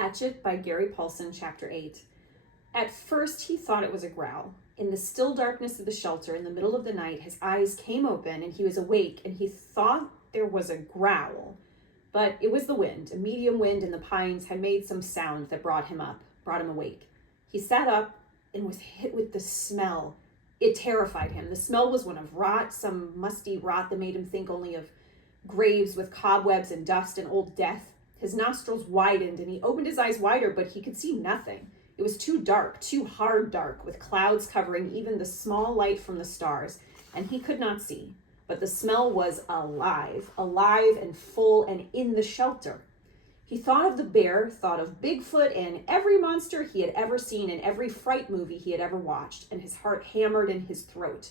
Hatchet by Gary Paulsen, Chapter 8. At first he thought it was a growl. In the still darkness of the shelter in the middle of the night, his eyes came open and he was awake, and he thought there was a growl. But it was the wind. A medium wind in the pines had made some sound that brought him awake. He sat up and was hit with the smell. It terrified him. The smell was one of rot, some musty rot that made him think only of graves with cobwebs and dust and old death. His nostrils widened and he opened his eyes wider, but he could see nothing. It was too dark, too hard dark, with clouds covering even the small light from the stars, and he could not see. But the smell was alive and full and in the shelter. He thought of the bear, thought of Bigfoot and every monster he had ever seen in every fright movie he had ever watched, and his heart hammered in his throat.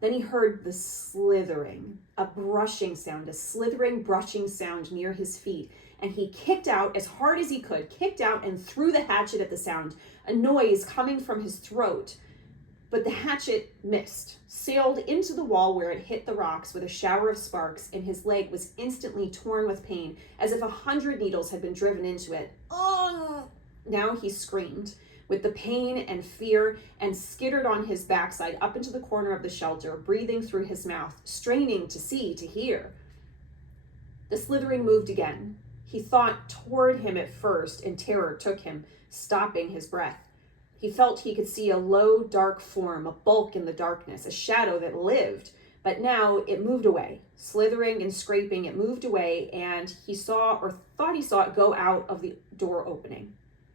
Then he heard the slithering, a brushing sound, a slithering, brushing sound near his feet, and he kicked out as hard as he could, kicked out and threw the hatchet at the sound, a noise coming from his throat. But the hatchet missed, sailed into the wall where it hit the rocks with a shower of sparks, and his leg was instantly torn with pain, as if 100 needles had been driven into it. Oh! Now he screamed with the pain and fear and skittered on his backside up into the corner of the shelter, breathing through his mouth, straining to see, to hear. The slithering moved again. He thought toward him at first, and terror took him, stopping his breath. He felt he could see a low, dark form, a bulk in the darkness, a shadow that lived. But now it moved away. Slithering and scraping, it moved away, and he saw, or thought he saw it go out of the door opening.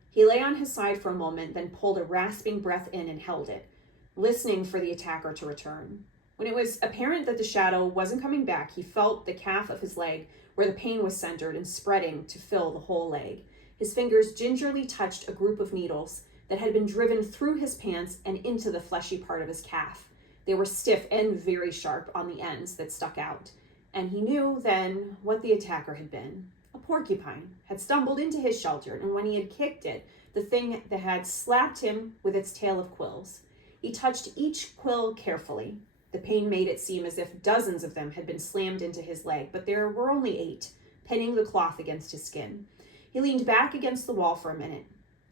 He lay on his side for a moment, then pulled a rasping breath in and held it, listening for the attacker to return. When it was apparent that the shadow wasn't coming back, he felt the calf of his leg, where the pain was centered and spreading to fill the whole leg. His fingers gingerly touched a group of needles that had been driven through his pants and into the fleshy part of his calf. They were stiff and very sharp on the ends that stuck out. And he knew then what the attacker had been. A porcupine had stumbled into his shelter, and when he had kicked it, the thing that had slapped him with its tail of quills. He touched each quill carefully. The pain made it seem as if dozens of them had been slammed into his leg, but there were only 8, pinning the cloth against his skin. He leaned back against the wall for a minute.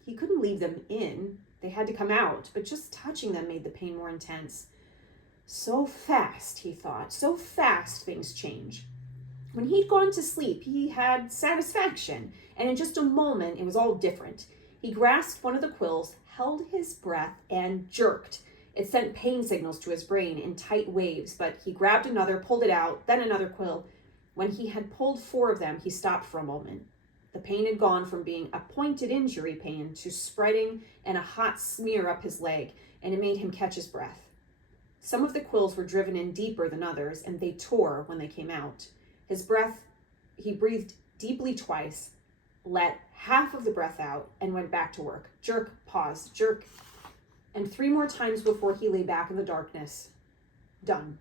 He couldn't leave them in. They had to come out, but just touching them made the pain more intense. So fast, he thought, so fast things change. When he'd gone to sleep, he had satisfaction, and in just a moment, it was all different. He grasped one of the quills, held his breath, and jerked. It sent pain signals to his brain in tight waves, but he grabbed another, pulled it out, then another quill. When he had pulled 4 of them, he stopped for a moment. The pain had gone from being a pointed injury pain to spreading and a hot smear up his leg, and it made him catch his breath. Some of the quills were driven in deeper than others, and they tore when they came out. He breathed deeply twice, let half of the breath out, and went back to work. Jerk, pause, jerk, and 3 more times before he lay back in the darkness. Done.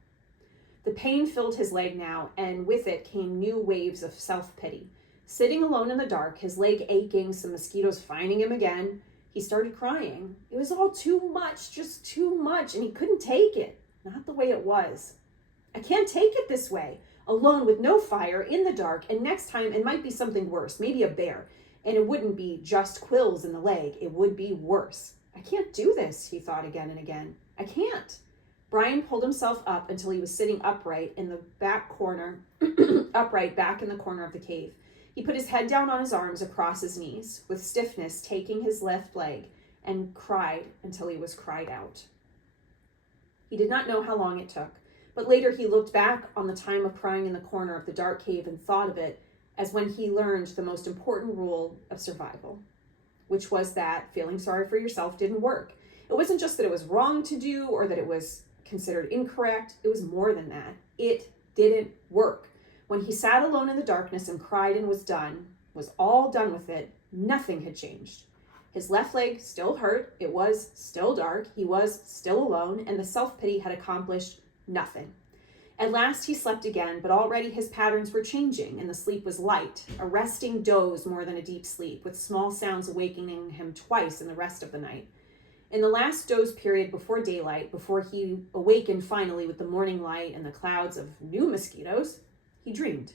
The pain filled his leg now, and with it came new waves of self-pity. Sitting alone in the dark, his leg aching, some mosquitoes finding him again, he started crying. It was all too much, just too much, and he couldn't take it. Not the way it was. I can't take it this way. Alone with no fire, in the dark, and next time it might be something worse, maybe a bear. And it wouldn't be just quills in the leg, it would be worse. I can't do this, he thought again and again. I can't. Brian pulled himself up until he was sitting upright in the back corner, upright back in the corner of the cave. He put his head down on his arms across his knees, with stiffness taking his left leg, and cried until he was cried out. He did not know how long it took, but later he looked back on the time of crying in the corner of the dark cave and thought of it as when he learned the most important rule of survival, which was that feeling sorry for yourself didn't work. It wasn't just that it was wrong to do or that it was considered incorrect. It was more than that. It didn't work. When he sat alone in the darkness and cried and was all done with it, nothing had changed. His left leg still hurt, it was still dark, he was still alone, and the self-pity had accomplished nothing. At last he slept again, but already his patterns were changing, and the sleep was light, a resting doze more than a deep sleep, with small sounds awakening him twice in the rest of the night. In the last doze period before daylight, before he awakened finally with the morning light and the clouds of new mosquitoes, he dreamed.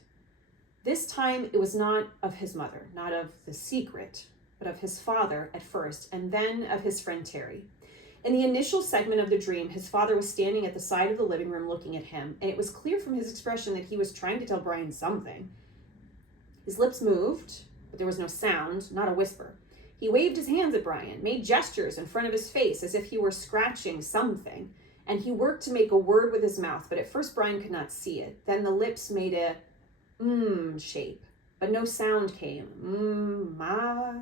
This time it was not of his mother, not of the secret, but of his father at first, and then of his friend Terry. In the initial segment of the dream, his father was standing at the side of the living room looking at him, and it was clear from his expression that he was trying to tell Brian something. His lips moved, but there was no sound, not a whisper. He waved his hands at Brian, made gestures in front of his face as if he were scratching something, and he worked to make a word with his mouth, but at first Brian could not see it. Then the lips made a shape, but no sound came. Ma.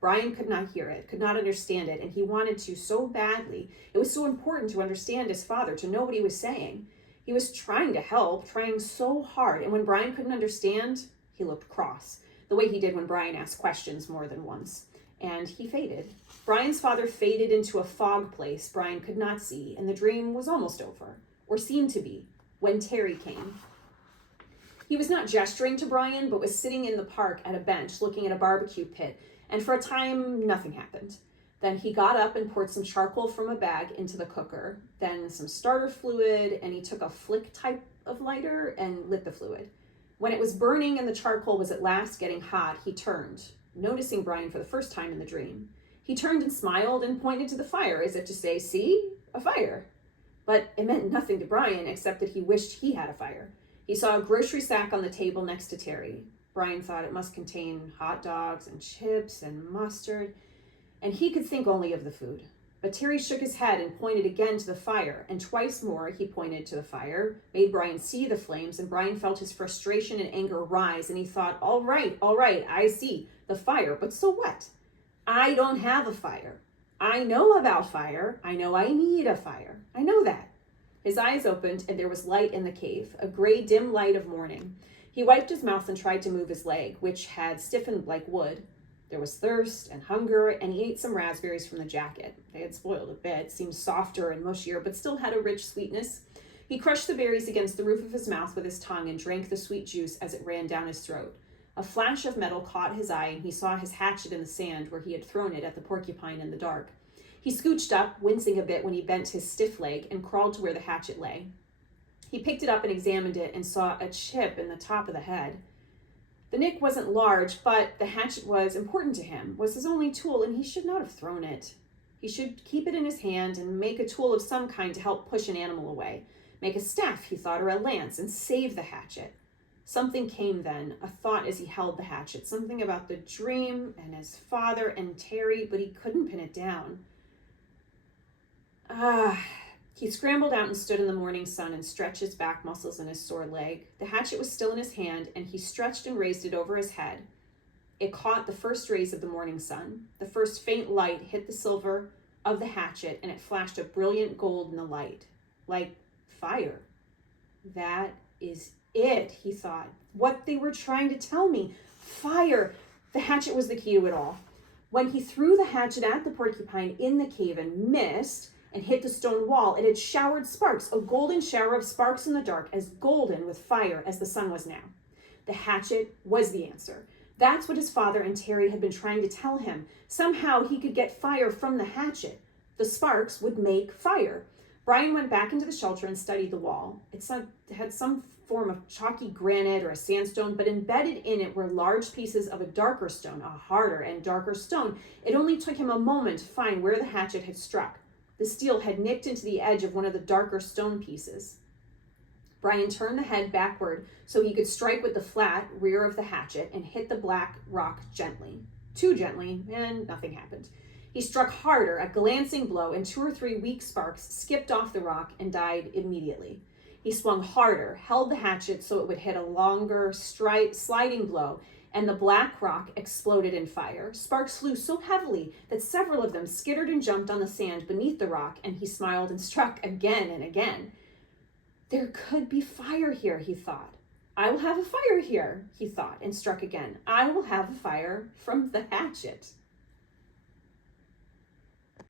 Brian could not hear it, could not understand it, and he wanted to so badly. It was so important to understand his father, to know what he was saying. He was trying to help, trying so hard, and when Brian couldn't understand, he looked cross, the way he did when Brian asked questions more than once. And he faded. Brian's father faded into a fog place Brian could not see, and the dream was almost over, or seemed to be, when Terry came. He was not gesturing to Brian, but was sitting in the park at a bench looking at a barbecue pit, and for a time, nothing happened. Then he got up and poured some charcoal from a bag into the cooker, then some starter fluid, and he took a flick type of lighter and lit the fluid. When it was burning and the charcoal was at last getting hot, he turned, noticing Brian for the first time in the dream. He turned and smiled and pointed to the fire as if to say, "See, a fire." But it meant nothing to Brian except that he wished he had a fire. He saw a grocery sack on the table next to Terry. Brian thought it must contain hot dogs and chips and mustard, and he could think only of the food. But Terry shook his head and pointed again to the fire, and twice more he pointed to the fire, made Brian see the flames, and Brian felt his frustration and anger rise, and he thought, all right, I see the fire, but so what? I don't have a fire. I know about fire. I know I need a fire. I know that. His eyes opened, and there was light in the cave, a gray, dim light of morning. He wiped his mouth and tried to move his leg, which had stiffened like wood. There was thirst and hunger, and he ate some raspberries from the jacket. They had spoiled a bit, seemed softer and mushier, but still had a rich sweetness. He crushed the berries against the roof of his mouth with his tongue and drank the sweet juice as it ran down his throat. A flash of metal caught his eye, and he saw his hatchet in the sand where he had thrown it at the porcupine in the dark. He scooched up, wincing a bit when he bent his stiff leg, and crawled to where the hatchet lay. He picked it up and examined it and saw a chip in the top of the head. The nick wasn't large, but the hatchet was important to him, was his only tool, and he should not have thrown it. He should keep it in his hand and make a tool of some kind to help push an animal away. Make a staff, he thought, or a lance, and save the hatchet. Something came then, a thought as he held the hatchet, something about the dream and his father and Terry, but he couldn't pin it down. He scrambled out and stood in the morning sun and stretched his back muscles and his sore leg. The hatchet was still in his hand, and he stretched and raised it over his head. It caught the first rays of the morning sun. The first faint light hit the silver of the hatchet, and it flashed a brilliant gold in the light, like fire. That is it, he thought. What they were trying to tell me. Fire. The hatchet was the key to it all. When he threw the hatchet at the porcupine in the cave and missed, and hit the stone wall, it had showered sparks, a golden shower of sparks in the dark, as golden with fire as the sun was now. The hatchet was the answer. That's what his father and Terry had been trying to tell him. Somehow he could get fire from the hatchet. The sparks would make fire. Brian went back into the shelter and studied the wall. It had some form of chalky granite or a sandstone, but embedded in it were large pieces of a darker stone, a harder and darker stone. It only took him a moment to find where the hatchet had struck. The steel had nicked into the edge of one of the darker stone pieces. Brian turned the head backward so he could strike with the flat rear of the hatchet and hit the black rock gently. Too gently, and nothing happened. He struck harder, a glancing blow, and 2 or 3 weak sparks skipped off the rock and died immediately. He swung harder, held the hatchet so it would hit a longer, sliding blow, and the black rock exploded in fire. Sparks flew so heavily that several of them skittered and jumped on the sand beneath the rock, and he smiled and struck again and again. There could be fire here, he thought. I will have a fire here, he thought, and struck again. I will have a fire from the hatchet.